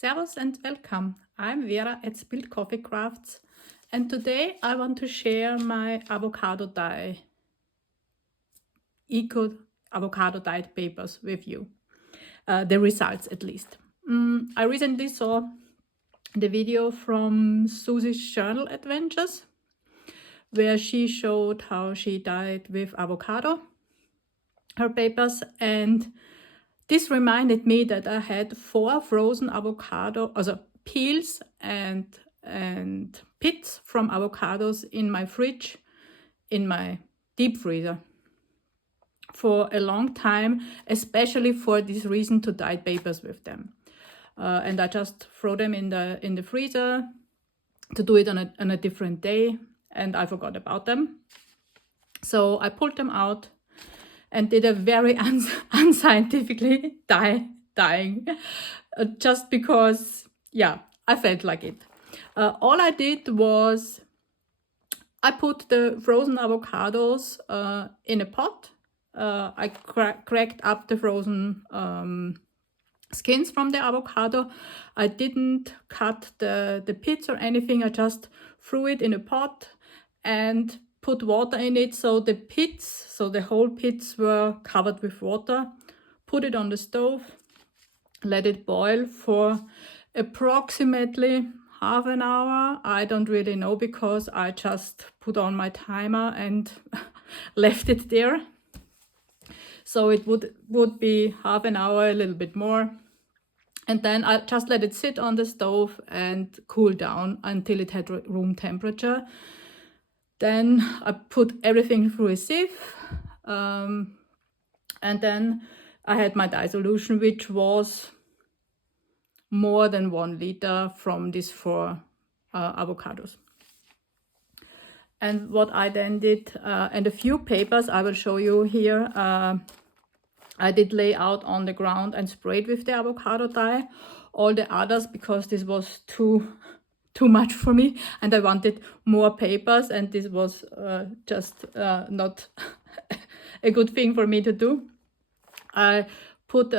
Servus and welcome. I'm Vera at Spilled Coffee Crafts, and today I want to share my avocado dye, eco avocado dyed papers with you. The results at least. I recently saw the video from Susie's Journal Adventures where she showed how she dyed with avocado her papers, and this reminded me that I had 4 frozen avocado, also peels and pits from avocados in my fridge, in my deep freezer for a long time, especially for this reason to dye papers with them. And I just throw them in the freezer to do it on a different day, and I forgot about them. So I pulled them out and did a very unscientifically dying, just because, yeah, I felt like it. All I did was I put the frozen avocados in a pot. I cracked up the frozen skins from the avocado. I didn't cut the pits or anything. I just threw it in a pot and put water in it, so the whole pits were covered with water. Put it on the stove, let it boil for approximately half an hour. I don't really know because I just put on my timer and left it there. So it would be half an hour, a little bit more. And then I just let it sit on the stove and cool down until it had room temperature. Then I put everything through a sieve, and then I had my dye solution, which was more than 1 liter from these 4 avocados. And what I then did, and a few papers I will show you here, I did lay out on the ground and sprayed with the avocado dye. All the others, because this was too much for me and I wanted more papers, and this was just not a good thing for me to do. I took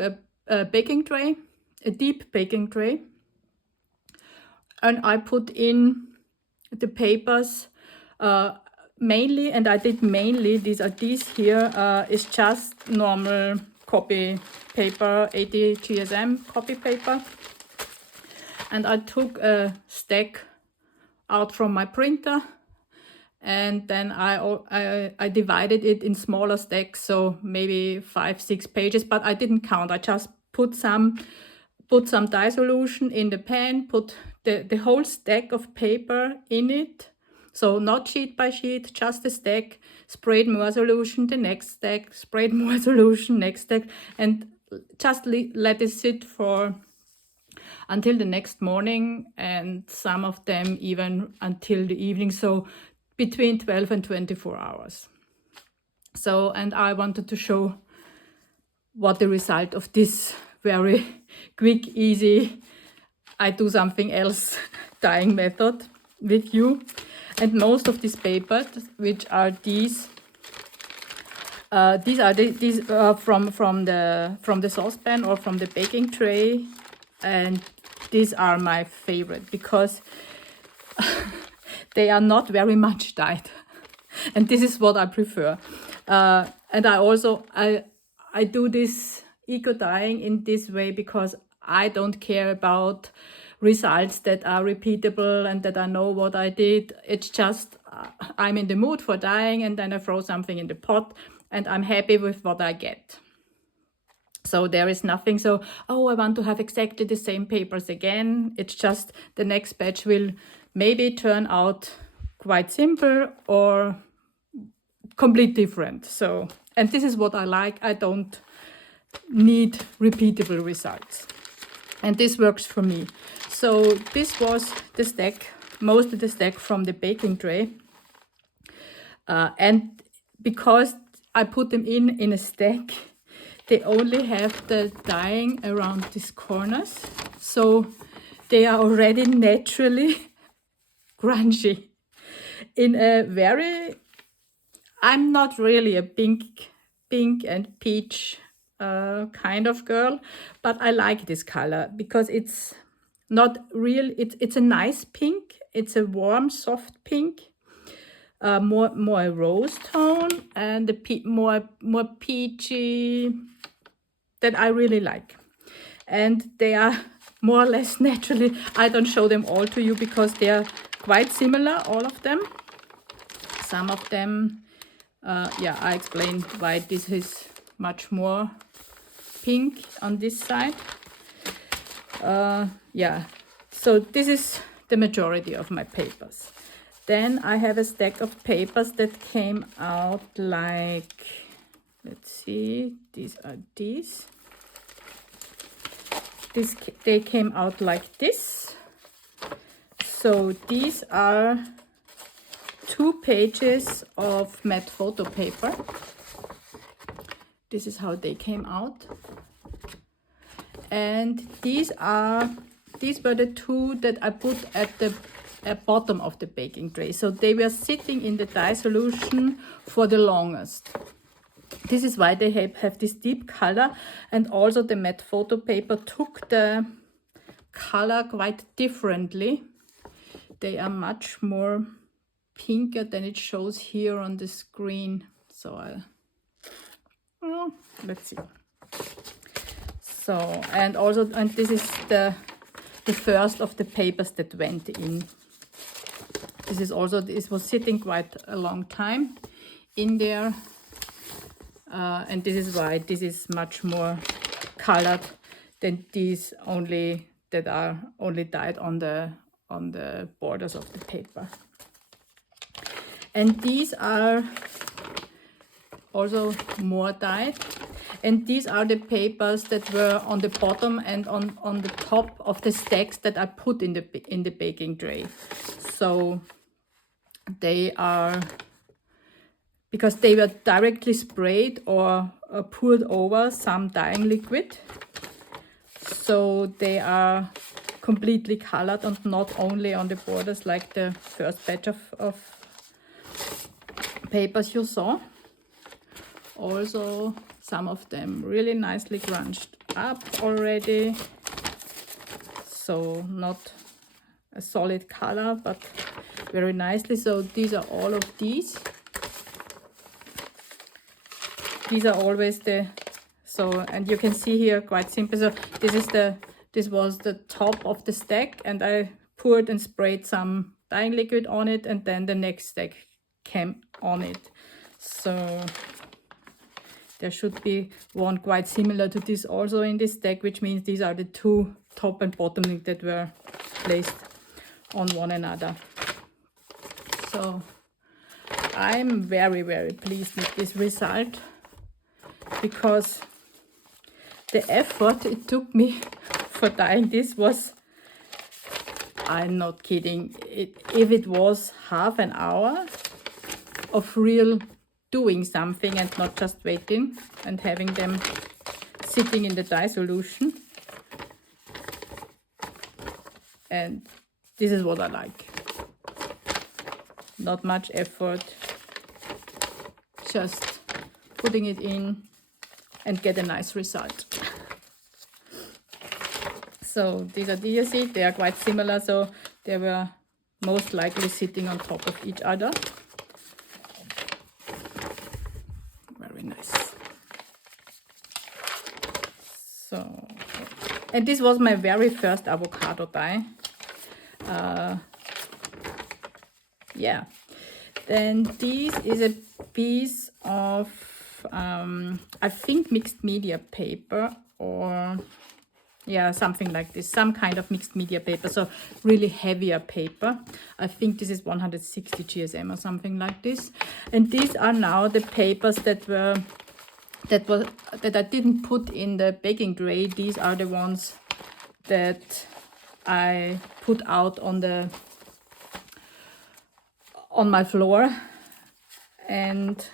a baking tray, a deep baking tray, and I put in the papers mainly, and I did mainly, these here is just normal copy paper, 80 GSM copy paper. And I took a stack out from my printer, and then I divided it in smaller stacks, so maybe 5-6 pages, but I didn't count. I just put some dye solution in the pan, put the whole stack of paper in it, so not sheet by sheet, just a stack, sprayed more solution, the next stack, sprayed more solution, next stack, and just let it sit for until the next morning, and some of them even until the evening, so between 12 and 24 hours. So, and I wanted to show what the result of this very quick, easy, I do something else dyeing method with you. And most of these papers, which are these are from the saucepan or from the baking tray, and these are my favorite because they are not very much dyed, and this is what I prefer. And I do this eco dyeing in this way because I don't care about results that are repeatable and that I know what I did. It's just I'm in the mood for dyeing, and then I throw something in the pot and I'm happy with what I get. So there is nothing so, oh, I want to have exactly the same papers again. It's just the next batch will maybe turn out quite simple or completely different. So, and this is what I like. I don't need repeatable results. And this works for me. So this was the stack, most of the stack from the baking tray. And because I put them in a stack, they only have the dyeing around these corners, so they are already naturally grungy. In a very, I'm not really a pink and peach kind of girl, but I like this color because it's not real. It's a nice pink. It's a warm, soft pink, more a rose tone, and the more peachy that I really like. And they are more or less naturally. I don't show them all to you because they are quite similar, all of them. Some of them, yeah, I explained why this is much more pink on this side. Yeah, so this is the majority of my papers. Then I have a stack of papers that came out like, let's see, these are these. They came out like this. So these are 2 pages of matte photo paper. This is how they came out. And these were the 2 that I put at the bottom of the baking tray. So they were sitting in the dye solution for the longest. This is why they have this deep color, and also the matte photo paper took the color quite differently. They are much more pinker than it shows here on the screen. So let's see. So, and this is the first of the papers that went in. This was sitting quite a long time in there. And this is why this is much more colored than these that are only dyed on the borders of the paper. And these are also more dyed. And these are the papers that were on the bottom and on the top of the stacks that I put in the baking tray. So they are, because they were directly sprayed or poured over some dyeing liquid. So they are completely colored and not only on the borders like the first batch of papers you saw. Also, some of them really nicely crunched up already. So not a solid color, but very nicely. So these are all of these. These are always and you can see here quite simple. So this was the top of the stack, and I poured and sprayed some dyeing liquid on it, and then the next stack came on it. So there should be one quite similar to this also in this stack, which means these are the 2 top and bottom that were placed on one another. So I'm very, very pleased with this result, because the effort it took me for dyeing this was, I'm not kidding, if it was half an hour of real doing something and not just waiting and having them sitting in the dye solution. And this is what I like. Not much effort, just putting it in and get a nice result. So these are, you see, they are quite similar, so they were most likely sitting on top of each other. Very nice. So, and this was my very first avocado dye. Yeah. Then this is a piece of, I think, mixed media paper, or yeah, something like this, some kind of mixed media paper, so really heavier paper. I think this is 160 GSM or something like this. And these are now the papers that I didn't put in the baking tray. These are the ones that I put out on my floor and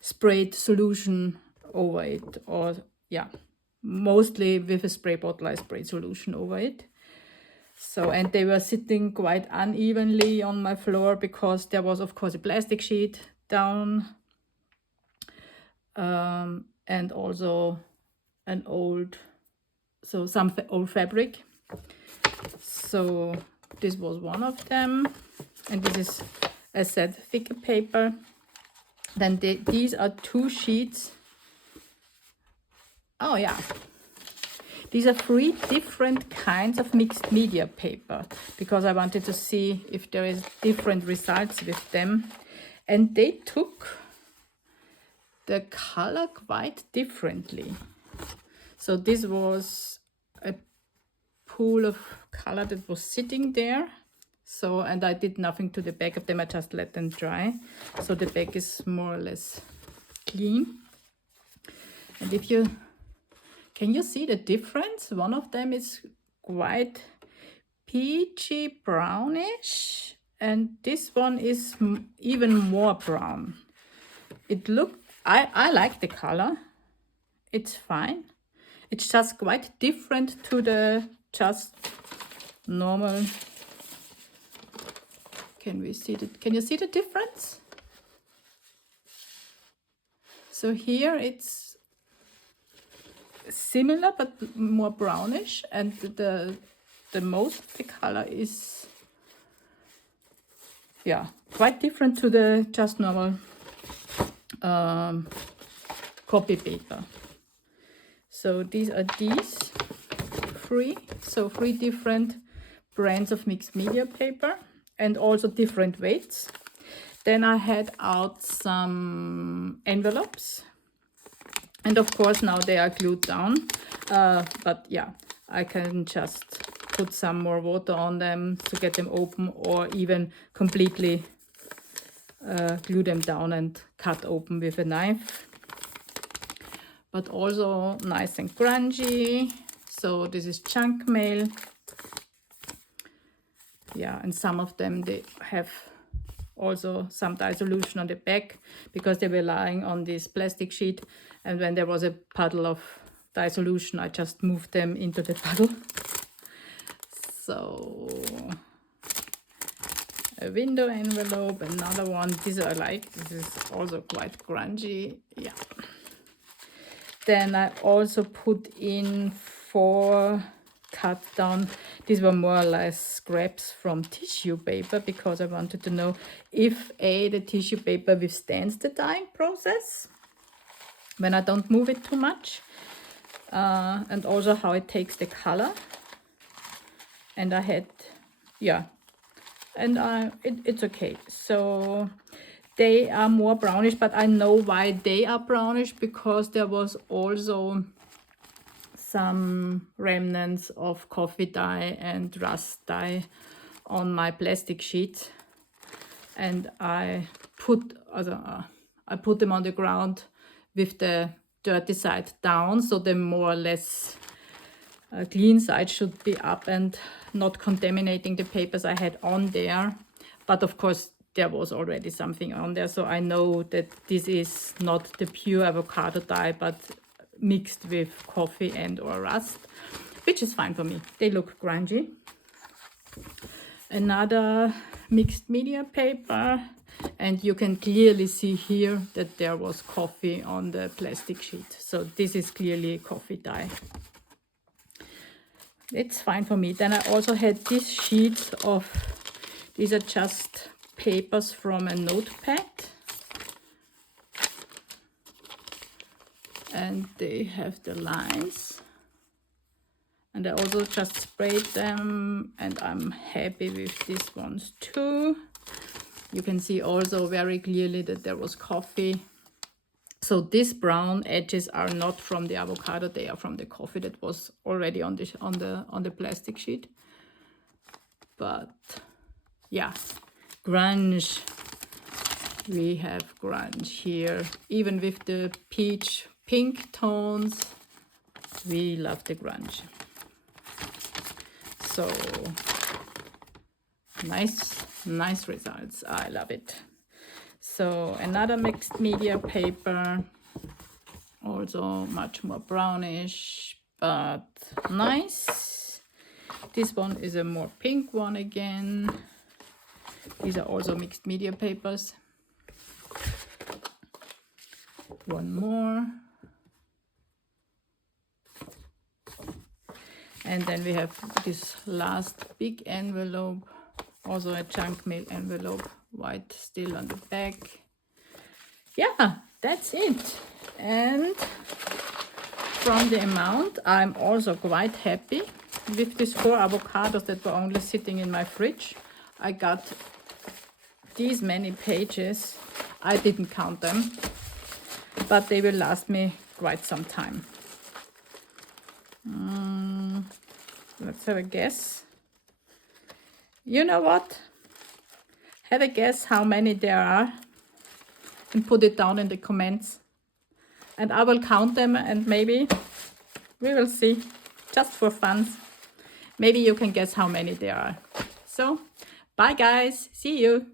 sprayed solution over it, or yeah, mostly with a spray bottle I sprayed solution over it. So, and they were sitting quite unevenly on my floor because there was of course a plastic sheet down and also an old, so some old fabric. So this was one of them, and this is, as said, thicker paper. Then these are 2 sheets. Oh yeah, these are 3 different kinds of mixed media paper, because I wanted to see if there is different results with them. And they took the color quite differently. So this was a pool of color that was sitting there. So, and I did nothing to the back of them, I just let them dry. So the back is more or less clean. And if you, can you see the difference? One of them is quite peachy brownish, and this one is even more brown. It look, I like the color, it's fine. It's just quite different to the just normal. Can we see that? Can you see the difference? So here it's similar but more brownish, and the most of the color is, yeah, quite different to the just normal copy paper. So these are these 3, so 3 different brands of mixed media paper, and also different weights. Then I had out some envelopes, and of course now they are glued down, but yeah, I can just put some more water on them to get them open, or even completely glue them down and cut open with a knife. But also nice and grungy. So this is junk mail. Yeah, and some of them, they have also some dissolution on the back, because they were lying on this plastic sheet, and when there was a puddle of dissolution, I just moved them into the puddle. So a window envelope, another one. This I like. This is also quite grungy. Yeah. Then I also put in 4 cut down. These were more or less scraps from tissue paper, because I wanted to know if the tissue paper withstands the dyeing process when I don't move it too much, and also how it takes the color. And I had, yeah, and it's okay. So they are more brownish, but I know why they are brownish, because there was also some remnants of coffee dye and rust dye on my plastic sheet, and I put them on the ground with the dirty side down, so the more or less clean side should be up and not contaminating the papers I had on there. But of course there was already something on there, so I know that this is not the pure avocado dye, but mixed with coffee and or rust, which is fine for me. They look grungy. Another mixed media paper, and you can clearly see here that there was coffee on the plastic sheet. So this is clearly coffee dye. It's fine for me. Then I also had this sheet of, these are just papers from a notepad, and they have the lines, and I also just sprayed them, and I'm happy with these ones too. You can see also very clearly that there was coffee. So these brown edges are not from the avocado, they are from the coffee that was already on the plastic sheet. But yeah, grunge. We have grunge here, even with the peach pink tones. We love the grunge. So nice results. I love it. So another mixed media paper, also much more brownish, but nice. This one is a more pink one again. These are also mixed media papers. One more. And then we have this last big envelope, also a junk mail envelope, white still on the back. Yeah, that's it. And from the amount, I'm also quite happy with these 4 avocados that were only sitting in my fridge. I got these many pages. I didn't count them, but they will last me quite some time. Let's have a guess. You know what? Have a guess how many there are and put it down in the comments. And I will count them and maybe we will see, just for fun. Maybe you can guess how many there are. So, bye guys, see you.